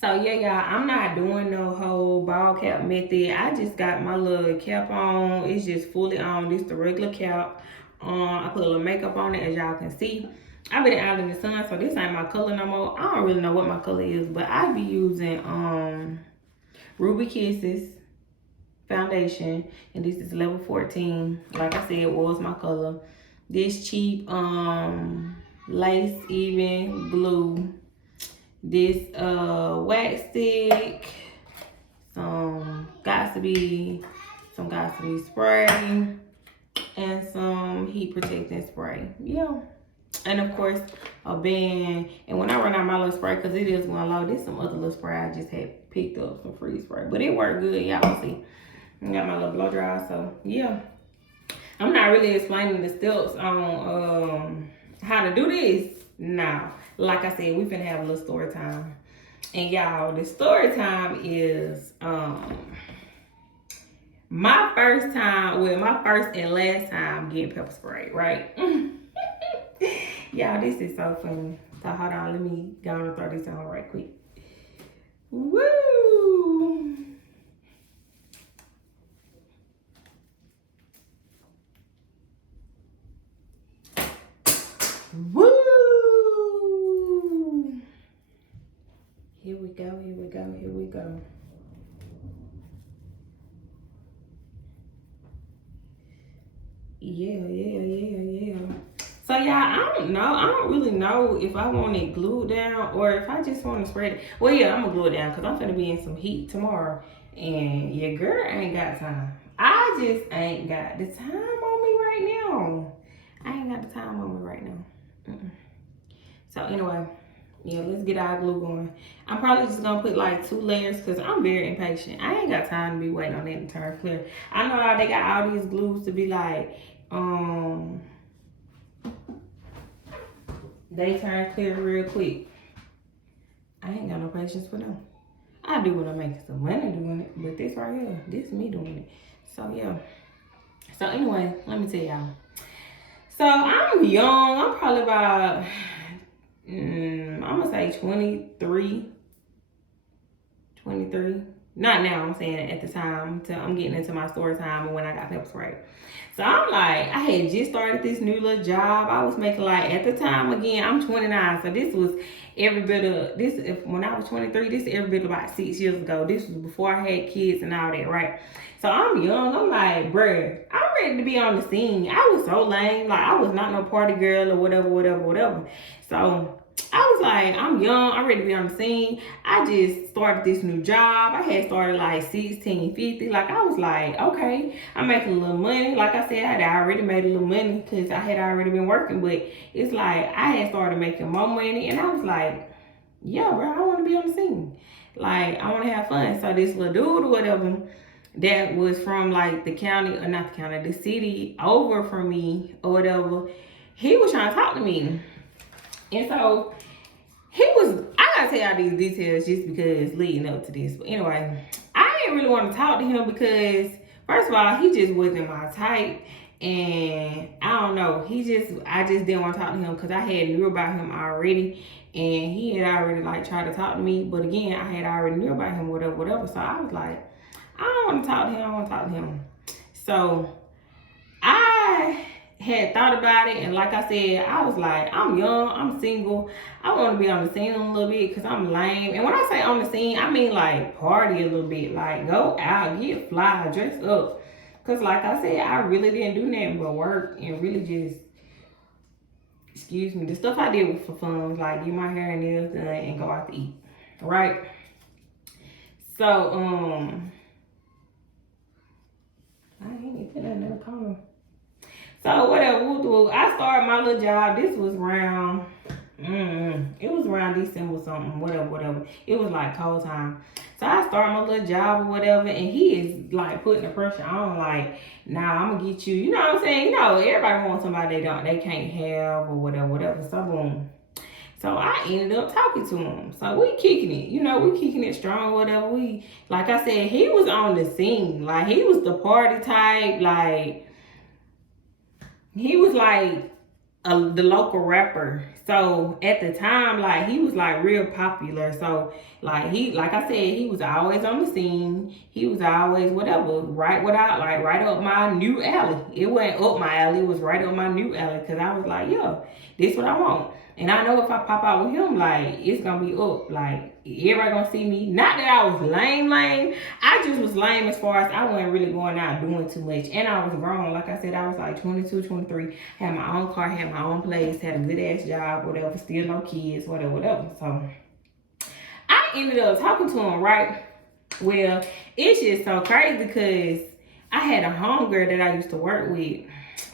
So yeah, y'all, I'm not doing no whole ball cap method. I just got my little cap on. It's just fully on. This the regular cap. I put a little makeup on it, as y'all can see. I've been out in the sun, so this ain't my color no more. I don't really know what my color is, but I be using Ruby Kisses foundation, and this is level 14. Like I said, it was my color. This cheap lace even blue. This wax stick, some Got2b spray, and some heat protecting spray. Yeah. And of course a band. And when I run out my little spray, because it is one low, there's some other little spray I just had picked up, some free spray. But it worked good, y'all see. I got my little blow dryer, so yeah. I'm not really explaining the steps on how to do this now. Like I said, we finna have a little story time. And y'all, the story time is my first time, well, my first and last time getting pepper spray, right? Y'all, this is so funny. So hold on, let me go and throw this on right quick. Woo! Woo! Here we go, here we go, here we go. Yeah. So y'all, I don't know. I don't really know if I want it glued down or if I just want to spread it. Well, yeah, I'm gonna glue it down because I'm gonna be in some heat tomorrow, and your girl ain't got time. I just ain't got the time on me right now. I ain't got the time on me right now. So anyway, yeah, let's get our glue going. I'm probably just gonna put like 2 layers because I'm very impatient. I ain't got time to be waiting on that to turn clear. I know how they got all these glues to be like, they turn clear real quick. I ain't got no patience for them. I do when I'm making some money doing it, but this right here, this is me doing it. So yeah. So anyway, let me tell y'all. So I'm young. I'm probably about, I'm gonna say 23. Not now, I'm saying at the time. I'm getting into my story time and when I got pepper spray. So I'm like, I had just started this new little job. I was making like, at the time, again, I'm 29. So this was every bit of, when I was 23, this is every bit about 6 years ago. This was before I had kids and all that, right? So I'm young. I'm like, bruh, I'm ready to be on the scene. I was so lame. Like, I was not no party girl or whatever. So I was like, I'm young, I'm ready to be on the scene. I just started this new job. I had started like 1650. Like, I was like, okay, I'm making a little money. Like I said, I had already made a little money because I had already been working. But it's like, I had started making more money. And I was like, yeah, bro, I want to be on the scene. Like, I want to have fun. So this little dude or whatever that was from like the county, or not the county, the city over from me or whatever, he was trying to talk to me. And so I gotta tell y'all these details just because leading up to this. But anyway, I didn't really want to talk to him because, first of all, he just wasn't my type. And I don't know, I just didn't want to talk to him because I had knew about him already. And he had already like tried to talk to me. But again, I had already knew about him, whatever. So I was like, I don't want to talk to him. So I had thought about it, and like I said, I was like, I'm young, I'm single, I want to be on the scene a little bit because I'm lame. And when I say on the scene, I mean like party a little bit, like go out, get fly, dress up. Because like I said, I really didn't do nothing but work and really just, excuse me, the stuff I did was for fun, was like get my hair and nails done and go out to eat, right? So I ain't even put that in the corner. So whatever, I started my little job. This was around, it was around December something, whatever. It was like cold time. So I started my little job or whatever, and he is like putting the pressure on, like, nah, I'm gonna get you. You know what I'm saying? You know, everybody wants somebody they can't have or whatever. So boom. So I ended up talking to him. So we kicking it, we kicking it strong, whatever. Like I said, he was on the scene. Like, he was the party type, like, he was like the local rapper. So at the time, like he was like real popular. So like like I said, he was always on the scene. He was always whatever, right up my new alley. It went up my alley. It was right up my new alley because I was like, yo, this what I want. And I know if I pop out with him, like it's gonna be up. Like everybody gonna see me. Not that I was lame. I just was lame as far as I wasn't really going out doing too much. And I was grown. Like I said, I was like 22, 23. Had my own car, had my own place, had a good ass job, whatever. Still no kids, whatever. So I ended up talking to him, right? Well, it's just so crazy because I had a homegirl that I used to work with.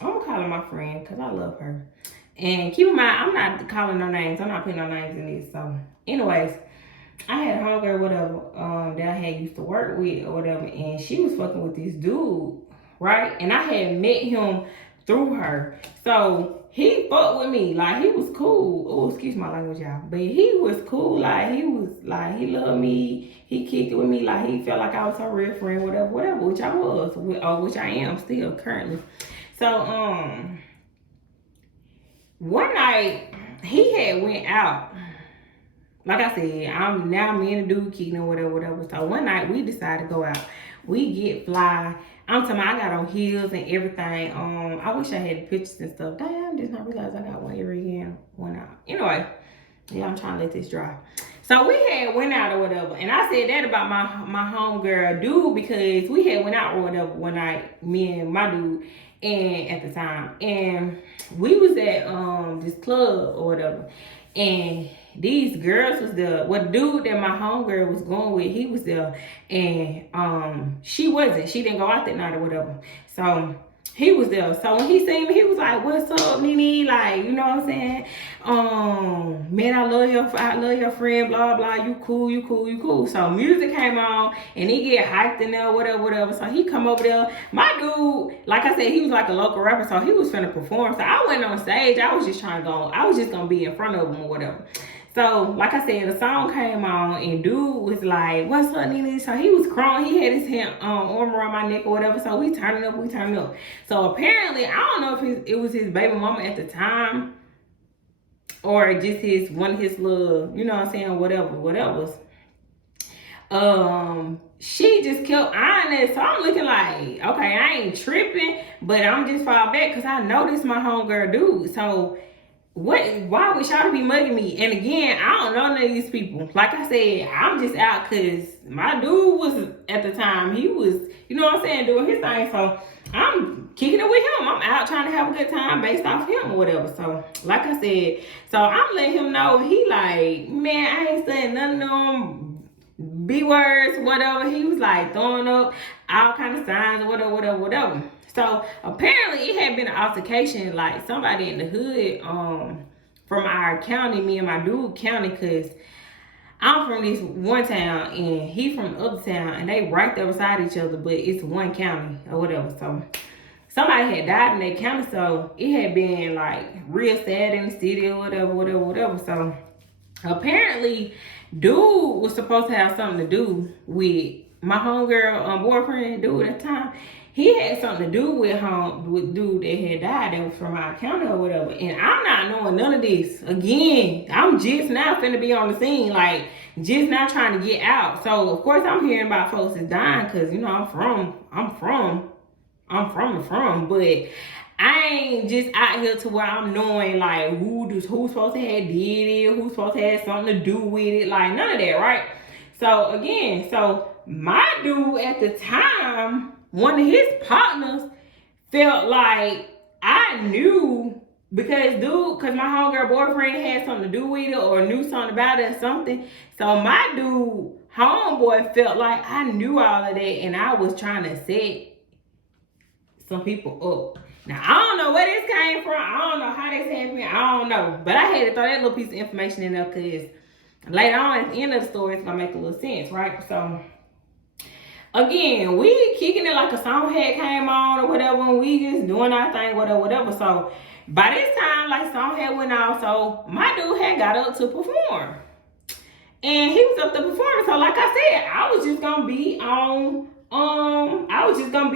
I'm gonna call her my friend because I love her. And keep in mind, I'm not calling no names. I'm not putting no names in this. So, anyways, I had a homegirl, whatever, that I had used to work with or whatever, and she was fucking with this dude, right? And I had met him through her. So he fucked with me. Like, he was cool. Oh, excuse my language, y'all. But he was cool. Like, he loved me. He kicked it with me. Like, he felt like I was her real friend, whatever, which I was, or which I am still currently. So, one night, he had went out. Like I said, I'm now me and the dude kicking or whatever. So one night, we decided to go out. We get fly. I'm talking about I got on heels and everything. I wish I had pictures and stuff. Damn, did not realize I got one ear in, one out. Anyway, yeah, I'm trying to let this dry. So we had went out or whatever. And I said that about my homegirl dude because we had went out or whatever one night, me and my dude. And at the time, and we was at this club or whatever, and these girls was there. What dude that my homegirl was going with, he was there, and she wasn't. She didn't go out that night or whatever. So he was there. So when he seen me, he was like, "What's up, Nene?" Like, you know what I'm saying? Man, I love your friend, blah blah. You cool. So music came on, and he get hyped in there, whatever. So he come over there. My dude, like I said, he was like a local rapper, so he was finna perform. So I went on stage. I was just gonna be in front of him or whatever. So, like I said, the song came on, and dude was like, "What's up, Nene?" So he was crying. He had his hand, arm around my neck or whatever. So we turning up. So apparently, I don't know if it was his baby mama at the time, or just one of his little, you know what I'm saying, whatever. She just kept eyeing it. So I'm looking like, okay, I ain't tripping, but I'm just fall back because I noticed my homegirl dude. So why would y'all be mugging me? And again, I don't know none of these people. Like I said, I'm just out because my dude was, at the time, he was, you know what I'm saying, doing his thing. So I'm kicking it with him. I'm out trying to have a good time based off him or whatever. So, like I said, so I'm letting him know. He like, man, I ain't saying none of them B words, whatever. He was like throwing up all kind of signs or whatever. So apparently it had been an altercation, like somebody in the hood from our county, me and my dude county, because I'm from this one town and he from the other town, and they right there beside each other, but it's one county or whatever. So somebody had died in that county, so it had been like real sad in the city or whatever. So apparently dude was supposed to have something to do with my homegirl boyfriend dude at the time. He had something to do with dude that had died that was from our county or whatever. And I'm not knowing none of this. Again, I'm just now finna be on the scene, like just now trying to get out. So of course I'm hearing about folks that's dying because, you know, I'm from, but I ain't just out here to where I'm knowing like who's supposed to have did it, who's supposed to have something to do with it, like none of that, right? So again, my dude at the time, one of his partners felt like I knew because my homegirl boyfriend had something to do with it or knew something about it or something. So my dude homeboy felt like I knew all of that and I was trying to set some people up. Now, I don't know where this came from. I don't know how this happened. I don't know. But I had to throw that little piece of information in there because later on at the end of the story, it's going to make a little sense, right? So, again, we kicking it like a song had came on or whatever, and we just doing our thing, whatever. So, by this time, like, song had went off, so my dude had got up to perform. And he was up to perform. So, like I said, I was just going to be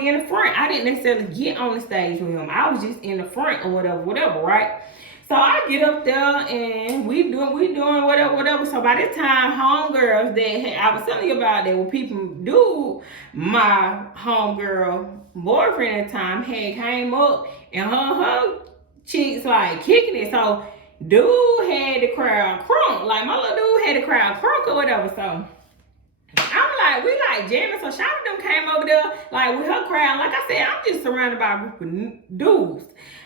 in the front. I didn't necessarily get on the stage with him. I was just in the front or whatever, right? So I get up there and we doing whatever. So by this time, homegirls I was telling you about that when people do, my homegirl boyfriend at the time had came up and her cheeks like kicking it. So dude had the crowd crunk. Like my little dude had the crowd crunk or whatever. So I'm like, we like jamming. So Shawty them came over there like with her crowd. Like I said, I'm just surrounded by a group of dudes.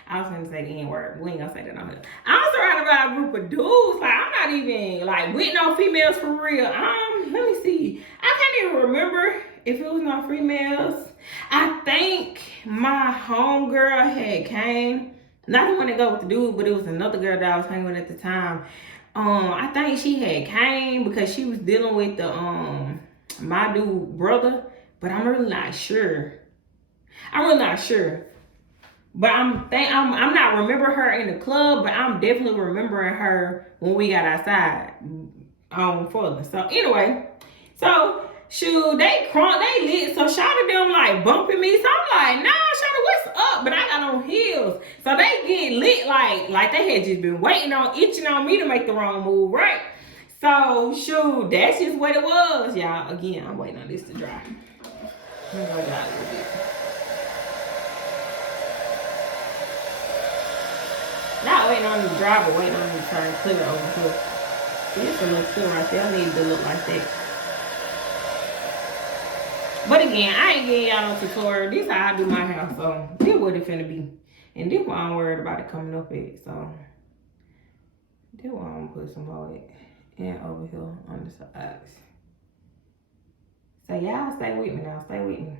I was gonna say the N-word. We ain't gonna say that on here. I'm surrounded by a group of dudes. Like I'm not even like with no females for real. Let me see. I can't even remember if it was no females. I think my homegirl had came. Not the one that go with the dude, but it was another girl that I was hanging with at the time. I think she had came because she was dealing with the my dude brother, but I'm really not sure. But I'm not remembering her in the club, but I'm definitely remembering her when we got outside further. So anyway, so shoot, they lit. So Shawty them like bumping me. So I'm like, nah, Shawty, what's up? But I got on heels. So they get lit like they had just been itching on me to make the wrong move, right? So shoot, that's just what it was, y'all. Again, I'm waiting on this to dry. I'm gonna go down a little bit. Not waiting on the dry, but waiting on it to turn clear over here. This one looks clear right there. I need it to look like that. But again, I ain't getting y'all no tutorial. This is how I do my hair, so this what it finna be. And this why I'm worried about it coming up at, so this why I'm gonna put some more in over here on the sides. So y'all stay with me now, stay with me.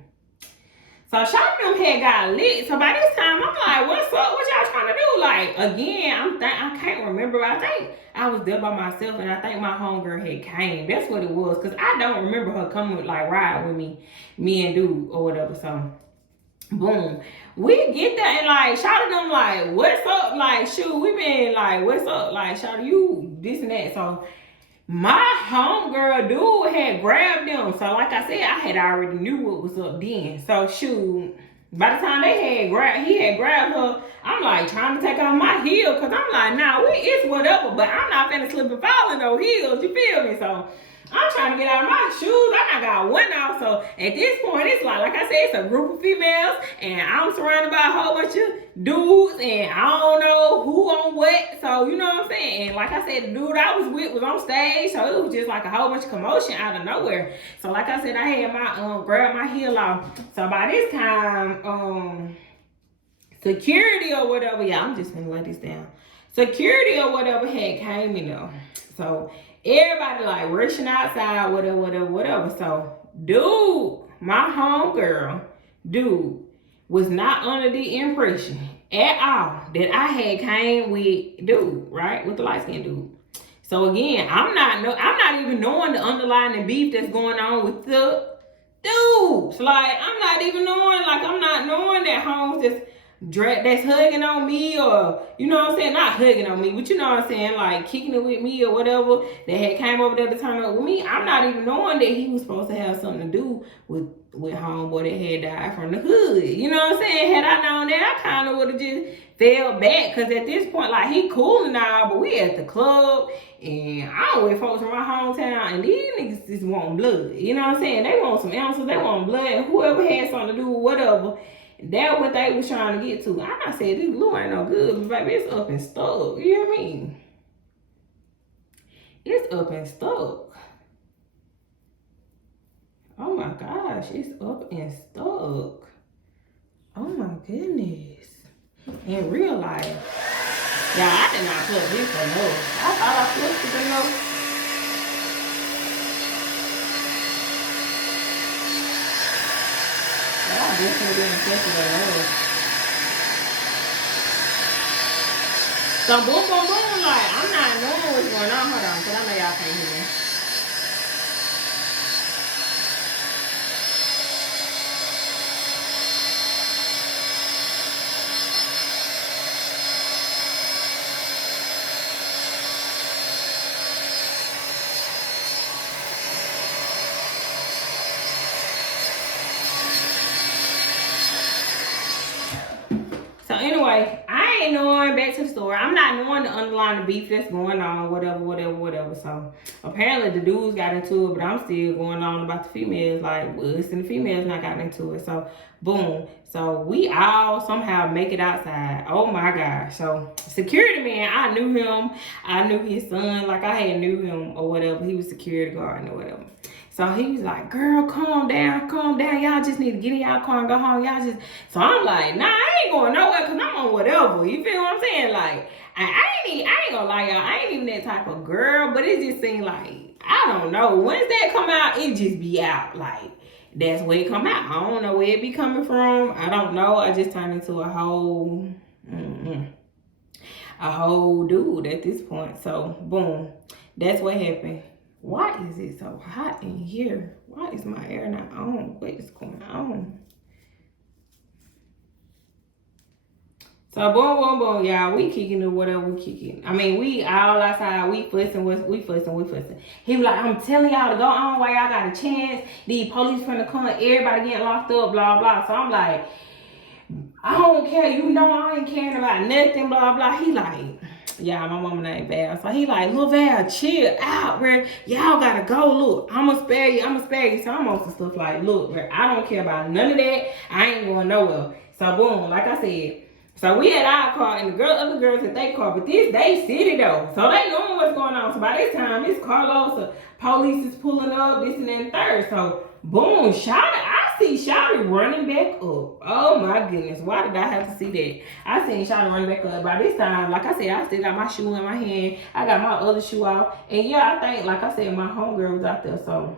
So Shawty them had got lit. So by this time, I'm like, what's up? What y'all trying to do? Like, again, I can't remember. I think I was there by myself, and I think my homegirl had came. That's what it was, because I don't remember her coming, like, ride with me and dude or whatever. So, boom. We get there, and, like, Shawty them, like, what's up? Like, shoot, we been, like, what's up? Like, Shawty, you, this and that. So, my homegirl dude had grabbed them. So like I said, I had already knew what was up then. So shoot, by the time he had grabbed her, I'm like trying to take off my heel, because I'm like, nah, it's whatever, but I'm not finna slip and fall in no heels, you feel me? So I'm trying to get out of my shoes. I got one off. So at this point, it's like I said, it's a group of females, and I'm surrounded by a whole bunch of dudes, and I don't know who on what. So you know what I'm saying? And like I said, the dude I was with was on stage, so it was just like a whole bunch of commotion out of nowhere. So like I said, I had my grabbed my heel off. So by this time, security or whatever, yeah, I'm just gonna lay this down. Security or whatever had came in there. So everybody like rushing outside, whatever. So dude, my homegirl, dude, was not under the impression at all that I had came with dude, right? With the light-skinned dude. So again, I'm not even knowing the underlying beef that's going on with the dudes. Like, I'm not knowing that Holmes that's hugging on me, or you know what I'm saying, not hugging on me, but you know what I'm saying, like kicking it with me or whatever, that had came over there to turn up with me. I'm not even knowing that he was supposed to have something to do with homeboy that had died from the hood. You know what I'm saying? Had I known that, I kind of would have just fell back, because at this point, like, he cool and all, but we at the club, and I don't with folks from my hometown, and these niggas just want blood. You know what I'm saying? They want some answers, they want blood, and whoever had something to do with whatever, that's what they was trying to get to. I'm not saying this glue ain't no good, but baby, it's up and stuck. You know what I mean? It's up and stuck. Oh my gosh, it's up and stuck. Oh my goodness. In real life. Yeah, I did not plug this one up. I thought I plugged it enough. I definitely didn't test it at all. So boom, boom, boom, like, I'm not knowing what's going on. Hold on, because I know y'all can't hear me. So anyway, I ain't knowing, back to the story, I'm not knowing the underlying beef that's going on, whatever. So apparently the dudes got into it, but I'm still going on about the females, like us and the females not got into it. So boom. So we all somehow make it outside. Oh my gosh. So security man, I knew him. I knew his son, like I had knew him or whatever. He was security guard or whatever. So he was like, girl, calm down. Y'all just need to get in y'all car and go home. Y'all just, so I'm like, nah, I ain't going nowhere because I'm on whatever. You feel what I'm saying? Like, I ain't gonna lie, y'all. I ain't even that type of girl, but it just seemed like, I don't know. Once that come out, it just be out. Like, that's where it come out. I don't know where it be coming from. I don't know. I just turned into a whole dude at this point. So, boom. That's what happened. Why is it so hot in here? Why is my air not on? What is going on? So boom, y'all. We kicking it, whatever we kicking. I mean, we all outside. We fussing. He was like, I'm telling y'all to go on while y'all got a chance. These police finna come. Everybody getting locked up, blah, blah. So I'm like, I don't care. You know I ain't caring about nothing, blah, blah. He like, yeah, my mama named Val. So he like, Lil Val, chill out, bro. Y'all gotta go. Look, I'ma spare you. So I'm on some stuff like, look, bro, I don't care about none of that. I ain't going nowhere. So boom, like I said, so we had our car and the other girls had their car, but this they city though. So they knowing what's going on. So by this time, it's Carlos, the police is pulling up, this and that and third. So boom, I see Shawty running back up. Oh my goodness, why did I have to see that? I seen Shawty running back up. By this time, like I said, I still got my shoe in my hand. I got my other shoe out. And yeah, I think, like I said, my homegirl was out there. So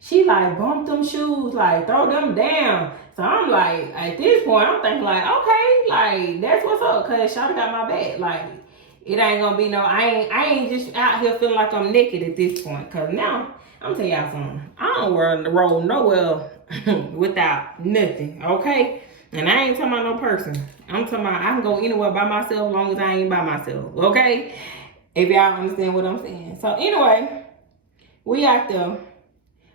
she like bumped them shoes, like throw them down. So I'm like, at this point, I'm thinking like, okay, like that's what's up, cause Shawty got my back. Like it ain't gonna be no, I ain't just out here feeling like I'm naked at this point. Cause now I'm telling y'all something. I don't roll nowhere without nothing, okay? And I ain't talking about no person. I'm talking about I can go anywhere by myself as long as I ain't by myself, okay? If y'all understand what I'm saying. So anyway, we out there.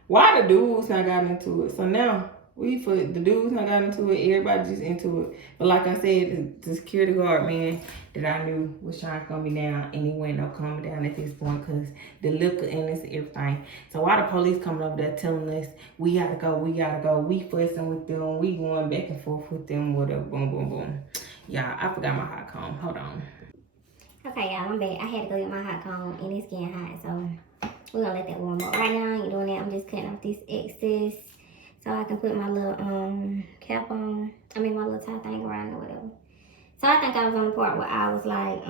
Why the dudes not got into it? So now the dudes not got into it. Everybody just into it. But like I said, the security guard man that I knew was trying to calm me down, and he went up calming down at this point because the liquor and this everything. So why the police coming up there telling us we gotta go, we fussing with them, we going back and forth with them, whatever, boom. Y'all, I forgot my hot comb. Hold on. Okay, y'all, I'm back. I had to go get my hot comb and it's getting hot, so we're gonna let that warm up. Right now, I ain't doing that. I'm just cutting off this excess so I can put my little cap on. I mean, my little tie thing around or whatever. So I think I was on the part where I was like,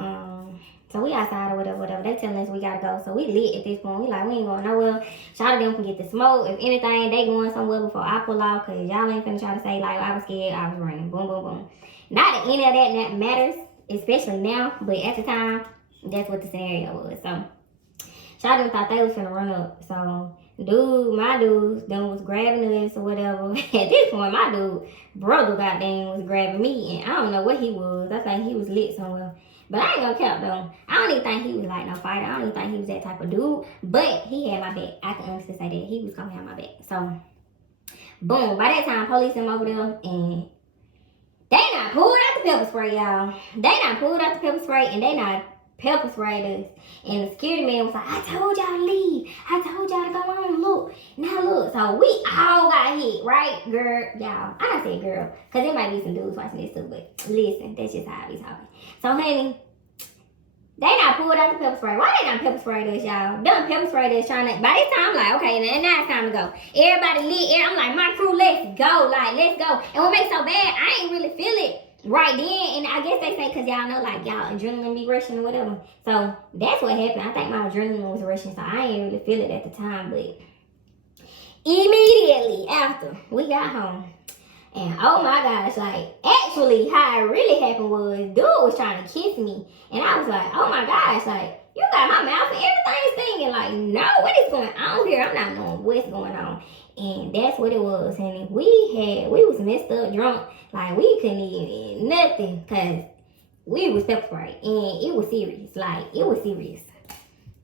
so we outside or whatever. They telling us we gotta go. So we lit at this point. We like, we ain't going nowhere. Shawty them can get the smoke. If anything, they going somewhere before I pull off, cause y'all ain't finna try to say like, I was scared, I was running. Boom. Not that any of that matters, especially now, but at the time, that's what the scenario was. So Shawty thought they was finna run up. So my dude was grabbing us or whatever. At this point, my brother was grabbing me, and I don't know what he was. I think he was lit somewhere. But I ain't gonna count though. I don't even think he was like no fighter. I don't even think he was that type of dude. But he had my back. I can honestly say that. He was gonna have my back. So boom. By that time, police them over there, and they not pulled out the pepper spray, y'all. They not pulled out the pepper spray, and they not pepper sprayed us. And the security man was like, I told y'all to leave. I told y'all to go on. Look. Now look. So we all got hit, right? Girl, y'all. I don't say girl, because there might be some dudes watching this too, but listen, that's just how I be talking. So honey, they not pulled out the pepper spray. Why they not pepper sprayed us, y'all? Done pepper sprayed us trying to, by this time I'm like, okay, now it's time to go. Everybody lit. I'm like, my crew, let's go. Like, let's go. And what makes it so bad, I ain't really feel it right then, and I guess they say because y'all know, like, y'all adrenaline be rushing or whatever. So that's what happened. I think my adrenaline was rushing, so I ain't really feel it at the time. But immediately after we got home, and oh my gosh, like, actually how it really happened was, dude was trying to kiss me, and I was like, oh my gosh, like, you got my mouth and everything stinging. Like, no, what is going on here? I'm not knowing what's going on. And that's what it was, honey. We was messed up, drunk. Like, we couldn't eat nothing because we was pepper sprayed. And it was serious. Like, it was serious.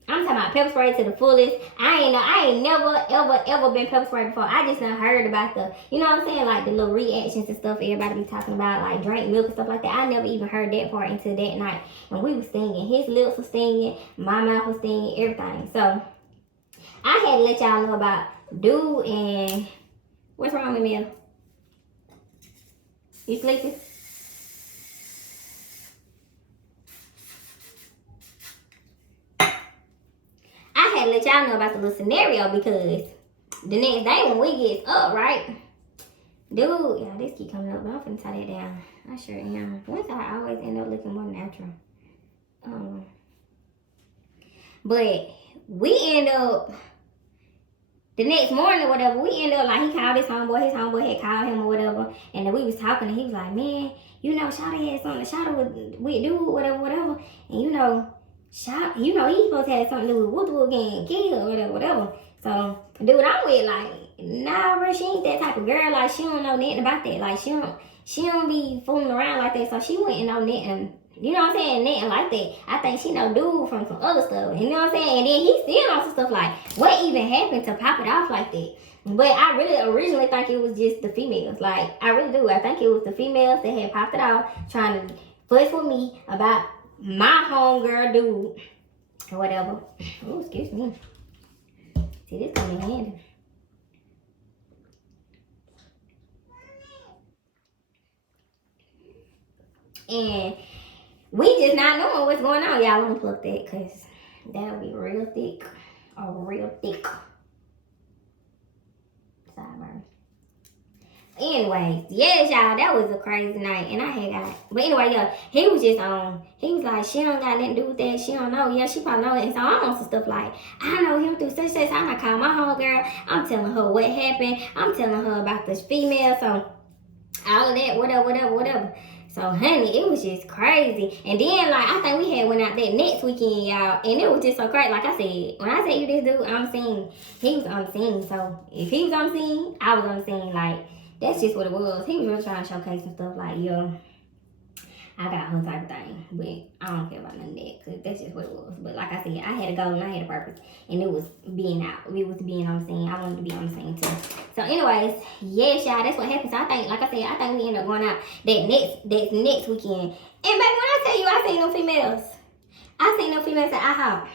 I I'm talking about pepper spray to the fullest. I ain't never ever been pepper spray before. I just done heard about the, you know what I'm saying, like the little reactions and stuff everybody be talking about, like drink milk and stuff like that. I never even heard that part until that night. And we was stinging. His lips was stinging, my mouth was stinging, everything. So I had to let y'all know about dude and what's wrong with me? You sleeping? I had to let y'all know about the little scenario because the next day when we get up, right? Dude, y'all, this keep coming up, but I'm finna tie that down. I sure am. Once I always end up looking more natural. But we end up the next morning or whatever, we end up like he called his homeboy had called him or whatever, and then we was talking and he was like, man, you know, Shawty had something, Shawty with dude, whatever, and you know, he supposed to have something to do with Whoop getting killed or whatever. So, dude, I'm with like, nah, bro, she ain't that type of girl. Like, she don't know nothing about that. Like, she don't be fooling around like that. So she wouldn't know nothing. You know what I'm saying? Nothing like that. I think she know dude from some other stuff. You know what I'm saying? And then he still on some stuff like, what even happened to pop it off like that? But I really originally think it was just the females. Like, I really do. I think it was the females that had popped it off, trying to fuss with me about my homegirl dude or whatever. Oh, excuse me. See, this coming in handy. And we just not knowing what's going on. Y'all, let me plug that because that'll be real thick. Real thick. Sideburn. Anyways, yes, y'all, that was a crazy night. And I had got, but anyway, yeah, he was just he was like, she don't got nothing to do with that. She don't know. Yeah, she probably know it. And so I'm on some stuff like, I know him through such. So I'm not calling my homegirl. I'm telling her what happened. I'm telling her about this female. So all of that, whatever. So, honey, it was just crazy. And then, like, I think we had went out there next weekend, y'all. And it was just so crazy. Like I said, when I say you this dude on the scene, he was on the scene. So, if he was on the scene, I was on the scene. Like, that's just what it was. He was really trying to showcase some stuff like, yo, I got her type of thing. But I don't care about none of that because that's just what it was. But like I said, I had a goal and I had a purpose. And it was being out. It was being on the scene. I wanted to be on the scene too. So anyways, yes, y'all, that's what happened. So I think, like I said, I think we ended up going out that next weekend. And baby, when I tell you I seen no females. I seen no females at IHOP.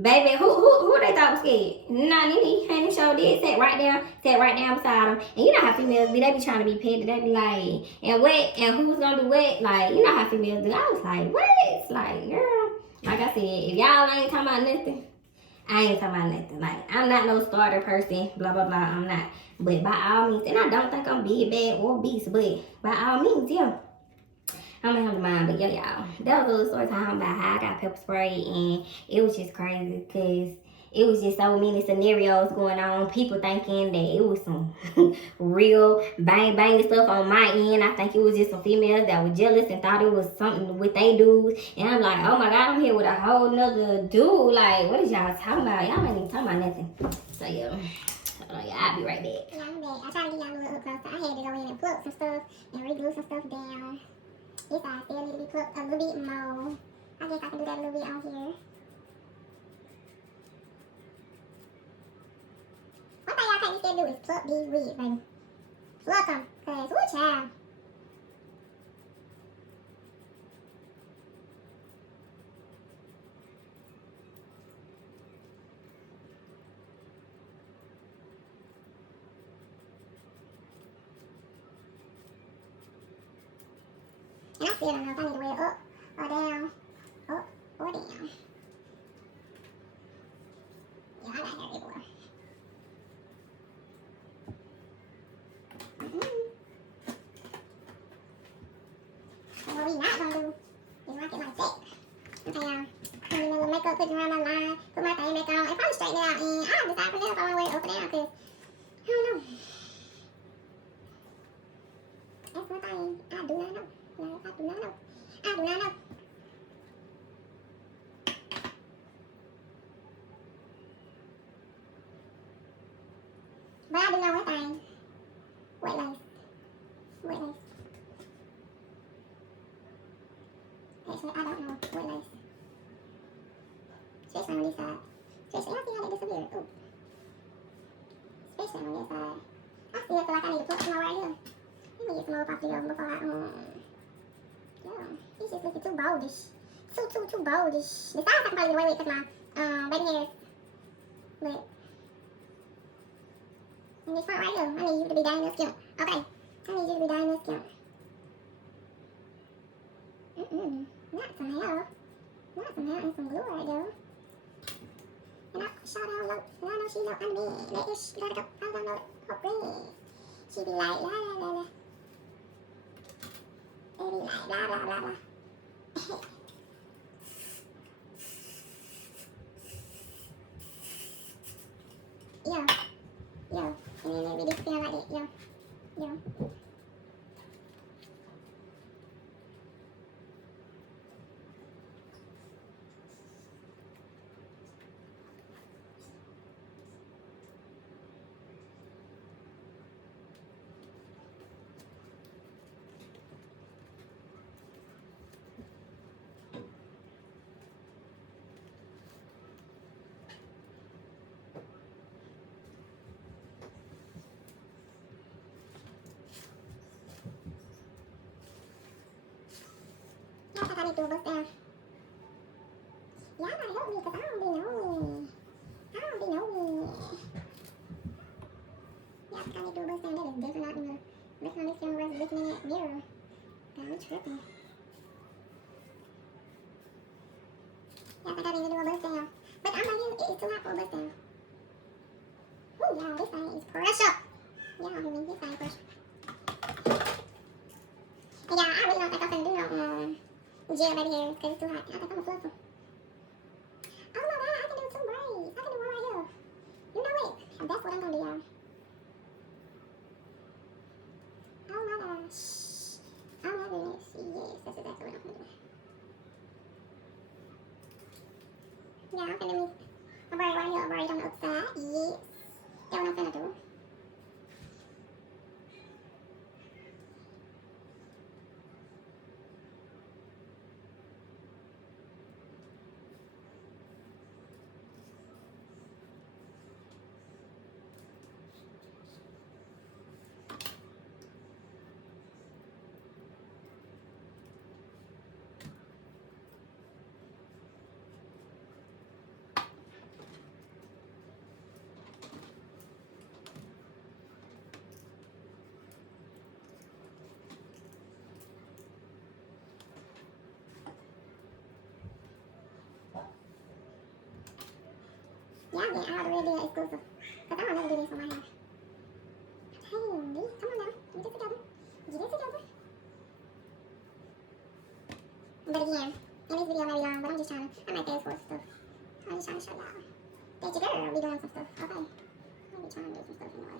Baby, who they thought was scared? Nah, Nene, honey, show did sat right down beside them. And you know how females be, they be trying to be petty. They be like, and what? And who's gonna do what? Like, you know how females do. I was like, what? Like, girl, like I said, if y'all ain't talking about nothing, I ain't talking about nothing. Like, I'm not no starter person, blah, blah, blah, I'm not. But by all means, and I don't think I'm big, bad, or beast, but by all means, yeah. I'm gonna handle mine, but yeah, y'all. That was a little story time about how I got pepper spray, and it was just crazy because it was just so many scenarios going on. People thinking that it was some real bang stuff on my end. I think it was just some females that were jealous and thought it was something with they dudes. And I'm like, oh my God, I'm here with a whole nother dude. Like, what is y'all talking about? Y'all ain't even talking about nothing. So yeah. I'll be right back. Yeah, I'm back. I tried to get y'all a little up close. I had to go in and plug some stuff and reglue some stuff down. This side still need to be plucked a little bit more. I guess I can do that a little bit out here. One thing y'all can't still do is pluck these wigs, baby. Pluck them, cause woo child. And I still don't know if I need to wear it up or down. Up or down. Yeah, I got hair everywhere. So what we not gonna do is rock it like that. Okay, y'all. Put a little makeup, put around my line, put my thing back on, and probably straighten it out. And I don't decide for now if I want to wear it up or down, because I don't know. That's one thing I do not know. No, I do not know. I do not know. But I do know one thing. Wet lace. Wet lace. Actually, I don't know. Wet lace. Especially on this side. Especially, I see how that disappeared. Ooh. Especially on this side. I still feel like I need to put some more right here. Let me get some more puffy over before I, yeah. He's just looking too boldish. Too boldish. The sides I can probably get away with because my, baby hairs. But, in this front right here, I need you to be dyeing your skin. Okay. I need you to be dyeing your skin. Not some hair. Not some hair and some glue right there. And I saw down low. And I know she low under me. Maybe she gotta go. I don't know. Hopefully. She be like, la la la la. They be like, blah blah blah blah. Yeah. Yeah. And then they be disappearing like that. Yeah. Yeah. I think I need to do a bust down. Y'all gotta help me because I don't be knowing. I don't be knowing. Yeah, I think I need to do a bust down. That is definitely not in the looking on this camera versus looking in that mirror. God, I'm tripping. Yeah, I think I need to do a bust down. But I'm not getting it's too hot for a bust down. Ooh, y'all, this thing is pressure. Y'all hear me? This thing is pressure. And y'all, I really don't think I'm gonna do no gel baby hairs because it's too hot. I think I'm gonna fluff them. Oh my god, I can do two braids. I can do one right here. You know what? That's what I'm gonna do, y'all. Oh my gosh. Oh my goodness. Yes, that's exactly what I'm gonna do. Yeah, I'm gonna do a braid right here, a braid on the other side. Yes. That's what I'm gonna do. Yeah, I'm getting all the real deal exclusive. Because I don't never do this on my hair. Hey, come on now. Get it together. Get it together. But again, and this video may be long, but I'm just trying to, I might fast forward stuff. I'm just trying to show y'all that your girl be doing some stuff. Okay. I'll be trying to do some stuff anyway.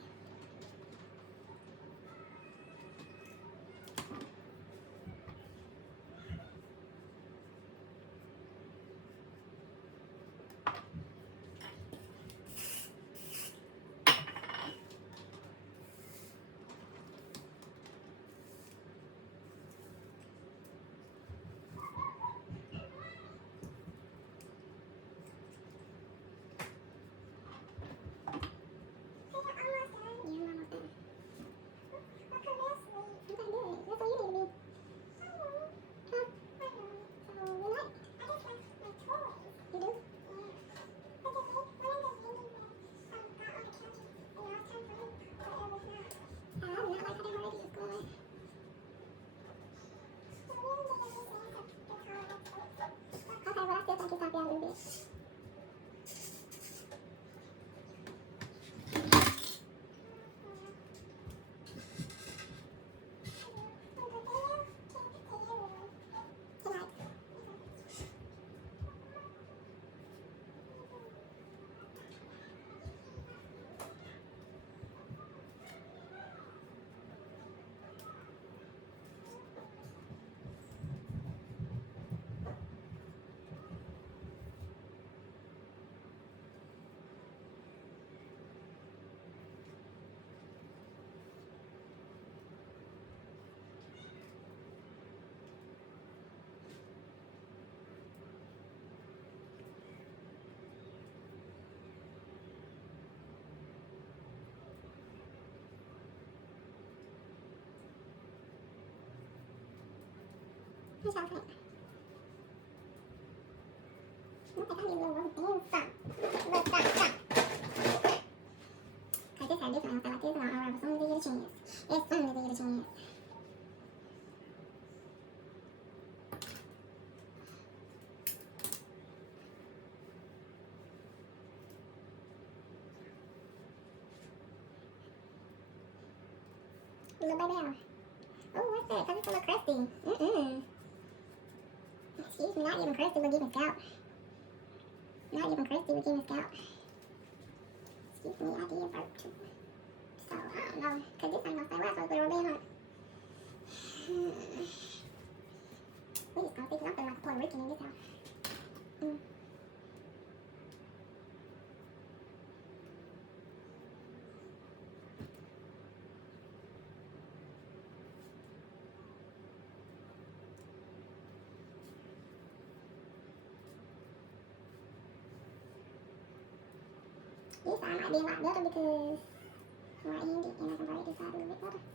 What y'all think? I think I need a little damn something. A little something. Cause this had different outfit like this, and I don't know, as soon as they get a chance. As soon as they get a chance. Little baby. Oh, what's that? Cause it's a little crusty. Excuse me, not even crusty, but giving scalp. Not even crusty, but giving scalp. Excuse me, I did burp too. So, I don't know. Cause this ain't gonna stay where I'm supposed to put a rubber band on. We just gonna see, cause I'm feeling like a Puerto Rican in this house. This side might be a lot better because I'm right-handed and I can braid this side a little bit better.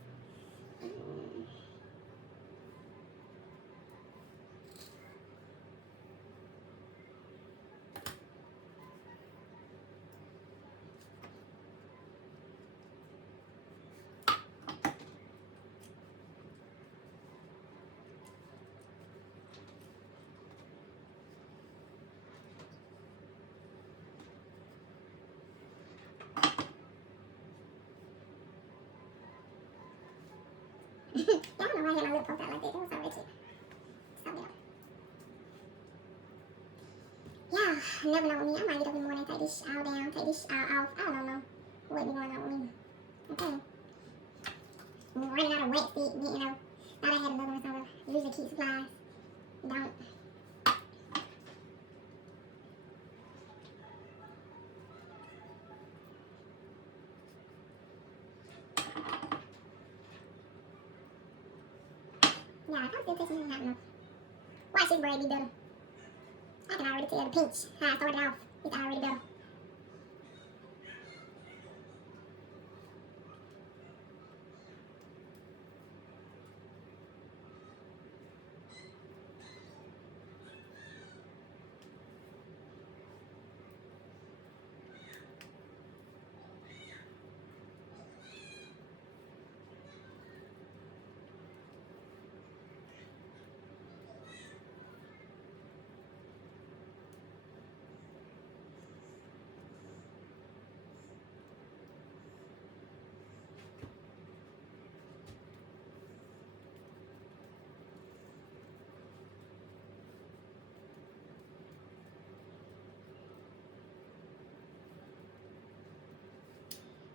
I don't know why I had my lip poked out like that. It was so wretched. So bad. Yeah, never know with me. I might get up in the morning, take this all down, take this all off. I don't know what be going on with me. Okay. I'm running out of wet stick, you know. Thought I had another one, so I usually keep supplies. Don't. Yeah, I'm still fixing it out. Watch this braid be better. I can already tell the pinch, how I started off. It's already better.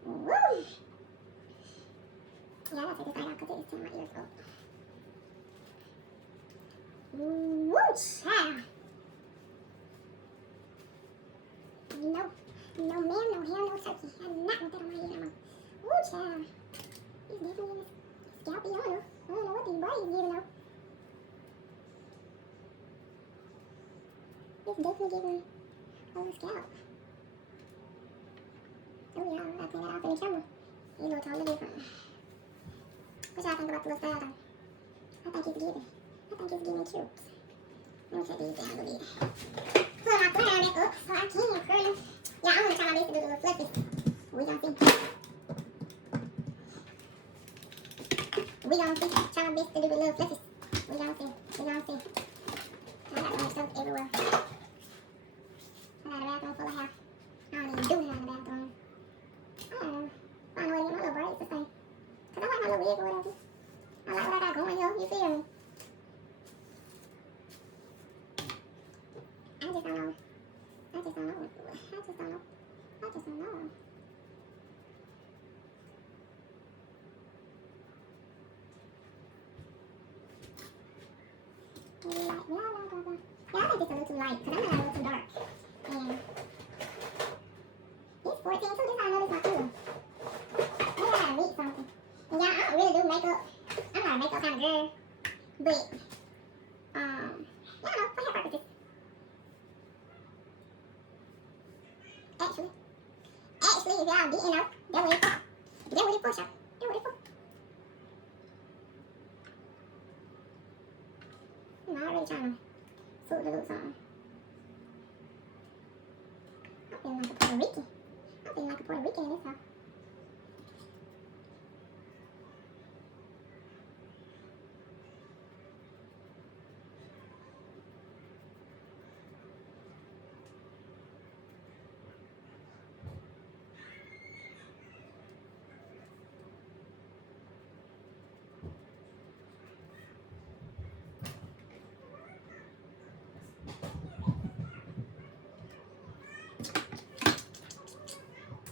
Woo! Yeah, I gotta take this right out because it's in my ears. Woo, child. No, no ma'am, no hair, no turkey. I do not want that on my head no more. Woo, child. It's definitely scalpy on her. I don't know what these braids giving though. It's definitely giving over scalp. Oh yeah, I clean that off in the camera. It looks totally different. What y'all think about the little style though? I think it's giving. I think it's giving cute. Let me take these down a little bit. Pull my thread back up so I can curl them. Yeah, I'm gonna try my best to do the little fluffies. We gonna see. We gonna see. Try my best to do the little fluffies. We gonna see. We gonna see. I got so much stuff everywhere. I got a bathroom full of hair. I don't even do hair in the bathroom. I don't know. I don't know where to get my little braids to stay. Cause I like my little wig or whatever. I like what I got going here. You feel me? I just don't know. I just don't know. I just don't know. I just don't know. Maybe like, blah, blah, blah, blah. Yeah, I think it's a little too light, because I know I'm a little too dark. And it's 14 too, this I know this my color. Maybe I gotta read something. And yeah, I don't really do makeup. I'm not a makeup kind of girl. But, I don't know, for hair purposes. Actually, if y'all didn't know, that what it's for. That what it's for, y'all. That what it's for. I'm not really trying to suit the look something. I'm feeling like a Puerto Rican. I'm feeling like a Puerto Rican in this house.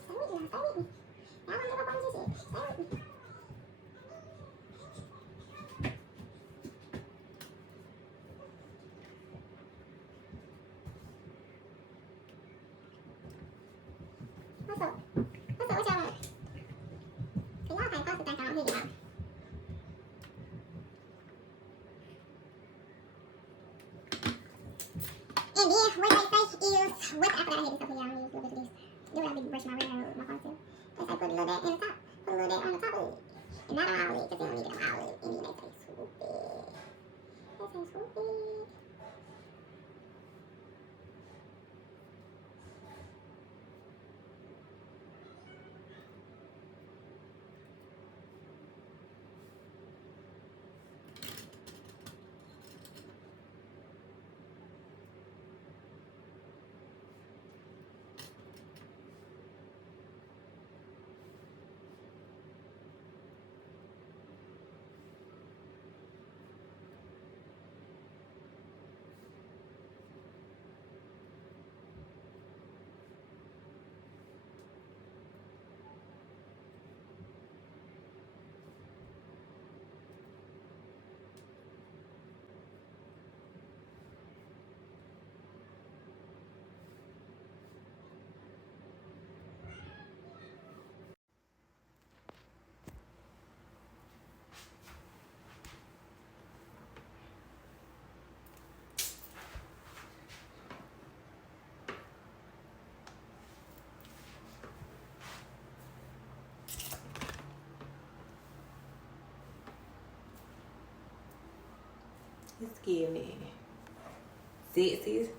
Stay with me now, stay with me. Y'all don't give up on me just yet. Stay with me. What's up? What's up? What y'all want? Cause y'all can't possibly think I don't hear y'all. And then what they say is, what after I had this up here, I'm gonna use a little bit of this. Do what I be brushing my red hair with my ponytail. They say put a little bit in the top, put a little bit on the top of it. And not on all of it, because they don't need it on all of it. And then they say swoop it. They say swoop it. It's giving sexy.